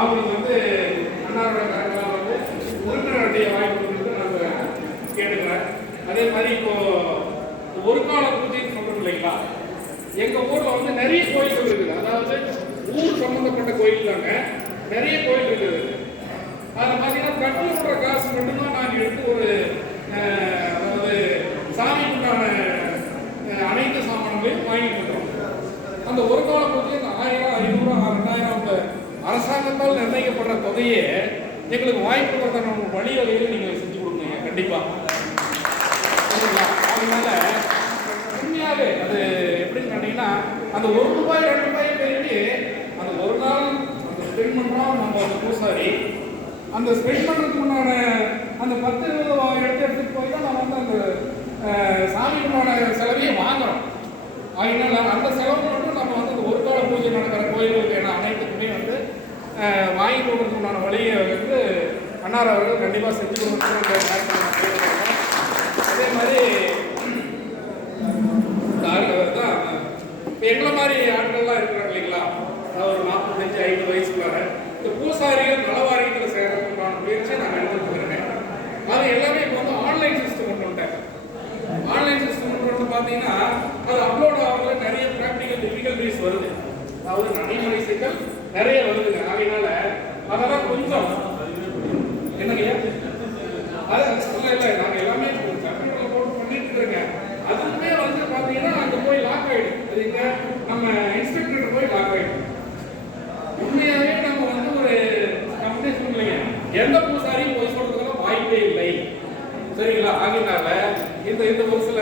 அவங்களுக்கு வந்து அண்ணாரோட கரெக்டாக வந்து உறுப்பினர் அட்டையை வாங்கி கொடுத்து நாங்கள் கேட்டுக்கிறேன். அதே மாதிரி இப்போ ஒரு கால பூஜைன்னு சொல்றோம் இல்லைங்களா, எங்க ஊர்ல வந்து நிறைய கோயில்கள் இருக்குது. அதாவது ஊர் சம்பந்தப்பட்ட கோயில் தாங்க, நிறைய கோயில் இருக்குது. அதில் பார்த்தீங்கன்னா கட்டி விடுற காசு மட்டும்தான் நாங்கள் எடுத்து ஒரு அதாவது சாமிக்குண்டான அனைத்து சாமான்களையும் வாங்கிட்டு இருக்கோம். அந்த ஒரு கால பூஜை அந்த 1000, 500, 2000 அந்த அரசாங்கத்தால் நிர்ணயிக்கப்படுற தொகையே எங்களுக்கு வாய்ப்பு கொடுத்தன வழி வகையில் நீங்கள் செஞ்சு கொடுங்க கண்டிப்பாக. அதனால உண்மையாகவே அது எப்படின்னு கேட்டீங்கன்னா அந்த ₹1 ₹2 பேருக்கு அந்த ஒரு நாள் அந்த ஸ்பெண்ட் பண்ணுறோம் நம்ம அந்த பூசாரி அந்த ஸ்பெண்ட் பண்ணுறதுக்கு முன்னான அந்த 10-20 எடுத்துகிட்டு போய் தான் நம்ம வந்து அந்த சாமிக்குண்டான செலவையே வாங்குறோம். அதனால அந்த செலவு மட்டும் நம்ம வந்து அந்த ஒரு கால பூஜை நடக்கிற கோயில்களுக்கு ஏன்னா அனைத்துக்குமே வந்து வாங்கி கொடுக்கறதுக்கு உண்டான வழியை வந்து அண்ணார் அவர்கள் கண்டிப்பாக செஞ்சு கொடுக்கணும். அதே மாதிரி தான் இப்போ எங்களை மாதிரி ஆட்கள்லாம் இருக்கிறாங்க இல்லைங்களா, ஒரு 45-50 வயசுக்குள்ளார இந்த பூசாரிகள் நலவாரியத்தில் சேரத்துக்கான முயற்சியை நான் எடுத்துருக்கிறேன். அது எல்லாமே இப்போ வந்து ஆன்லைன் சிஸ்டம் கொண்டு வந்துட்டேன். ஆன்லைன் சிஸ்டம் கொண்டு வந்து பார்த்தீங்கன்னா அது அப்லோட் ஆகல நிறைய ப்ராக்டிக்கல் டிஃபிகல்டிஸ் வருது. அதாவது நடைமுறை சிக்கல் நிறைய வருதுங்க. அதனால அதெல்லாம் கொஞ்சம் என்னங்க அது இல்லை நாங்கள் எல்லாமே கம்ப்யூட்டரில் போட்டு பண்ணிட்டு இருக்கிறேங்க. அதுவுமே வந்து பார்த்தீங்கன்னா அங்கே போய் லாக் ஆகிடும். அது இங்கே நம்ம இன்ஸ்பெக்டர் போய் லாக் ஆகிடும். உண்மையாகவே நம்ம வந்து ஒரு கம்பெனி சொல்லலைங்க, எந்த பூசாரியும் போய் சொல்றதுக்கெல்லாம் வாய்ப்பே இல்லை. சரிங்களா? ஆகினால இந்த ஒரு சில